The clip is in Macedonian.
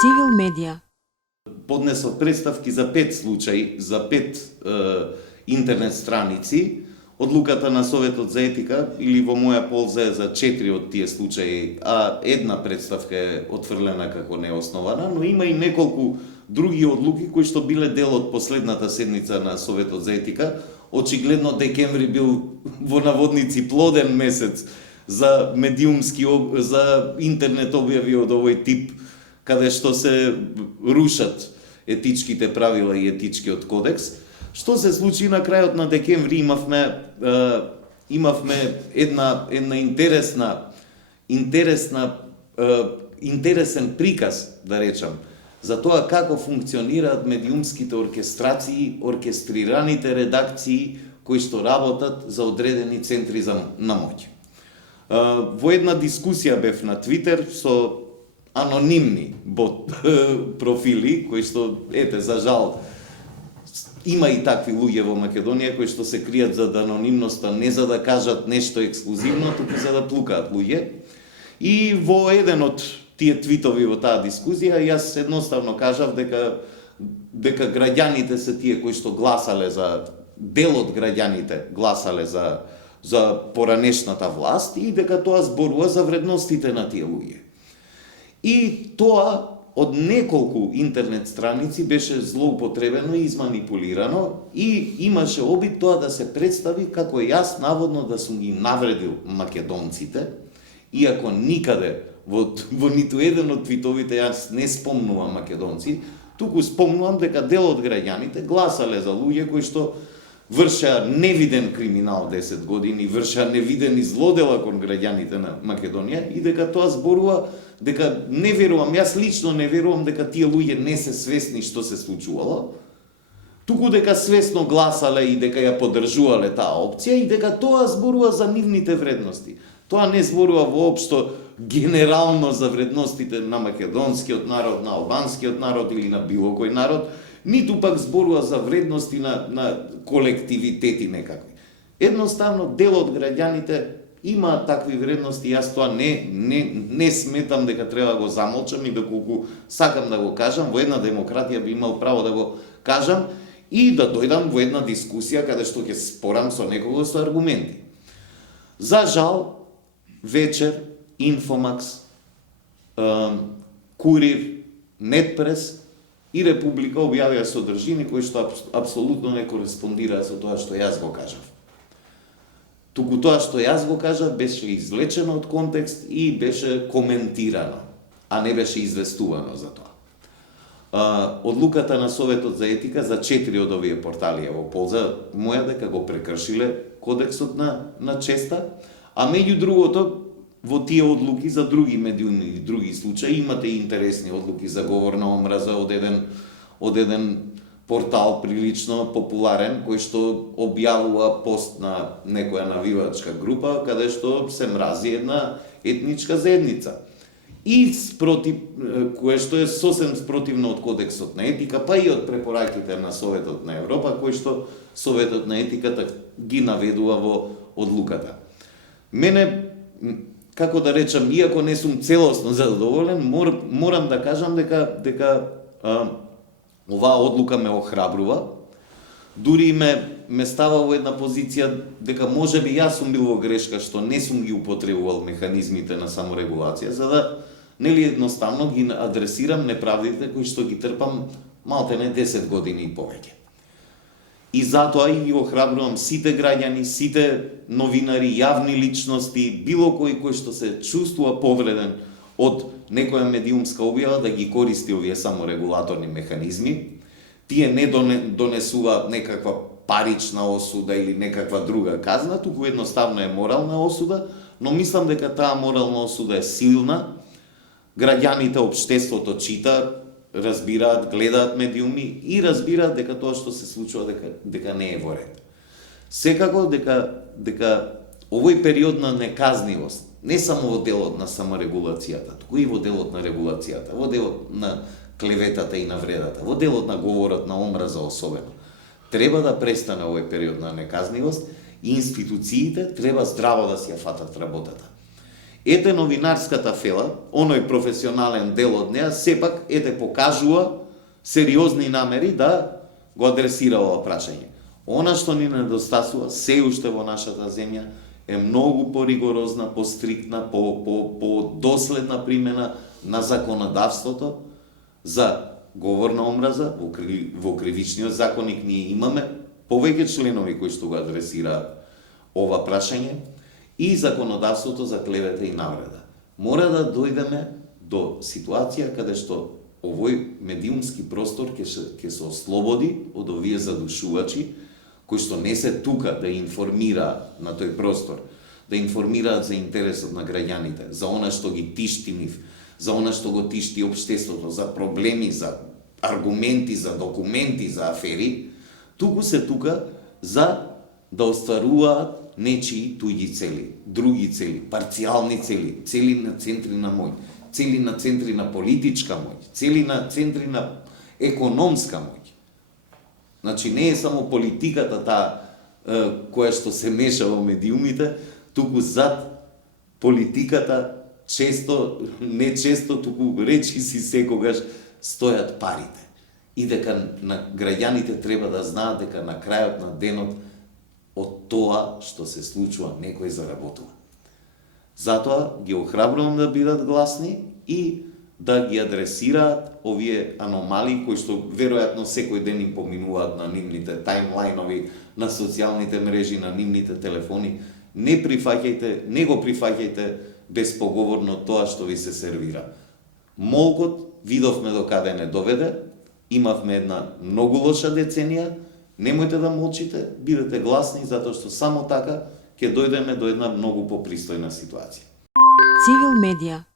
Civil Media. Поднесов представки за 5 случаи, за 5 интернет страници. Одлуката на Советот за етика или во моја полза е за 4 од тие случаи, а една представка е отфрлена како неоснована, но има и неколку други одлуки кои што биле дел од последната седница на Советот за етика. Очигледно декември бил во наводници плоден месец за медиумски, за интернет објави од овој тип, каде што се рушат етичките правила и етичкиот кодекс. Што се случи на крајот на декември? Имавме една интересен приказ, да речам, за тоа како функционираат медиумските оркестрации, оркестрираните редакции кои што работат за одредени центри на моќ. Во една дискусија бев на Твитер со анонимни бот профили, кои што, за жал, има и такви луѓе во Македонија кои што се кријат зад анонимноста, не за да кажат нешто ексклузивно, туку за да плукаат луѓе. И во еден од тие твитови во таа дискусија, јас едноставно кажав дека граѓаните се тие кои што гласале за, дел од граѓаните гласале за поранешната власт и дека тоа зборува за вредностите на тие луѓе. И тоа од неколку интернет страници беше злоупотребено и изманипулирано и имаше обид тоа да се представи како јас наводно да сум ги навредил македонците, иако никаде во ниту еден од твитовите јас не спомнувам македонци, туку спомнувам дека дел од граѓаните гласале за луѓе кои што вршеа невиден криминал 10 години, вршеа невидени злодела кон граѓаните на Македонија и дека тоа зборува дека не верувам, јас лично не верувам дека тие луѓе не се свесни што се случувало, туку дека свесно гласале и дека ја поддржувале таа опција и дека тоа зборува за нивните вредности. Тоа не зборува воопшто генерално за вредностите на македонскиот народ, на албанскиот народ или на било кој народ, ниту пак зборува за вредности на колективитети некакви. Едноставно, дел од граѓаните има такви вредности, јас тоа не сметам дека треба да го замолчам и доколку сакам да го кажам, во една демократија би имал право да го кажам и да дојдам во една дискусија каде што ќе спорам со некого со аргументи. За жал, вечер, Инфомакс, Курир, Нетпрес и Република објавија содржини кои што апсолутно не кореспондираат со тоа што јас го кажав. Туку тоа што јас го кажав беше извлечено од контекст и беше коментирано, а не беше известувано за тоа. Одлуката на Советот за етика за 4 од овие портали е во полза моја дека го прекршиле кодексот на честа, а меѓу другото во тие одлуки за други медиуми и други случаи имате и интересни одлуки за говор на омраза од еден портал прилично популарен кој што објавува пост на некоја навивачка група каде што се мрази една етничка заедница. И кое што е сосем спротивно од кодексот на етика, па и од препораките на Советот на Европа, кој што Советот на етиката ги наведува во одлуката. Мене, како да речам, иако не сум целосно задоволен, морам да кажам дека оваа одлука ме охрабрува, дури ме става во една позиција дека можеби јас сум бил во грешка што не сум ги употребувал механизмите на саморегулација, за да едноставно ги адресирам неправдите кои што ги трпам малтене 10 години и повеќе. И затоа и ги охрабрувам сите граѓани, сите новинари, јавни личности, било кој што се чувствува повреден од некоја медиумска објава да ги користи овие саморегулаторни механизми. Тие не донесуваат некаква парична осуда или некаква друга казна, туку едноставно е морална осуда, но мислам дека таа морална осуда е силна. Граѓаните, општеството чита, разбираат, гледаат медиуми и разбираат дека тоа што се случува дека не е во ред. Секако дека овој период на неказнивост, не само во делот на саморегулацијата, туку и во делот на регулацијата, во делот на клеветата и навредата, во делот на говорот на омраза особено, треба да престане овој период на неказнивост и институциите треба здраво да си ја фатат работата. Ете новинарската фела, оној професионален дел од неа, сепак ете покажува сериозни намери да го адресира ова прашање. Она што ни недостасува се уште во нашата земја е многу поригорозна, постриктна, по доследна примена на законодавството за говор на омраза. Во кривичниот законник ние имаме повеќе членови кои што го адресираат ова прашање и законодавството за клевета и навреда. Мора да дојдеме до ситуација каде што овој медиумски простор ќе се ослободи од овие задушувачи кои што не се тука да информираат на тој простор, да информираат за интересот на граѓаните, за она што ги тишти нив, за она што го тишти општеството, за проблеми, за аргументи, за документи, за афери, туку се тука за да остваруваат нечии туѓи цели, други цели, парцијални цели, цели на центри на моќ, цели на центри на политичка моќ, цели на центри на економска моќ. Значи не е само политиката таа која што се меша во медиумите, туку зад политиката често, не често, туку речи си секогаш стојат парите. И дека на граѓаните треба да знаат дека на крајот на денот од тоа што се случува некој заработува. Затоа ги охрабрувам да бидат гласни и да ги адресираат овие аномалии кои што веројатно секој ден им поминуваат на нивните таймлайнови, на социјалните мрежи, на нивните телефони. Не го прифаќајте безпоговорно тоа што ви се сервира. Молкот видовме до каде не доведе, имавме една многу лоша деценија, немојте да молчите, бидете гласни, затоа што само така ќе дојдеме до една многу попристојна ситуација. Цивил медија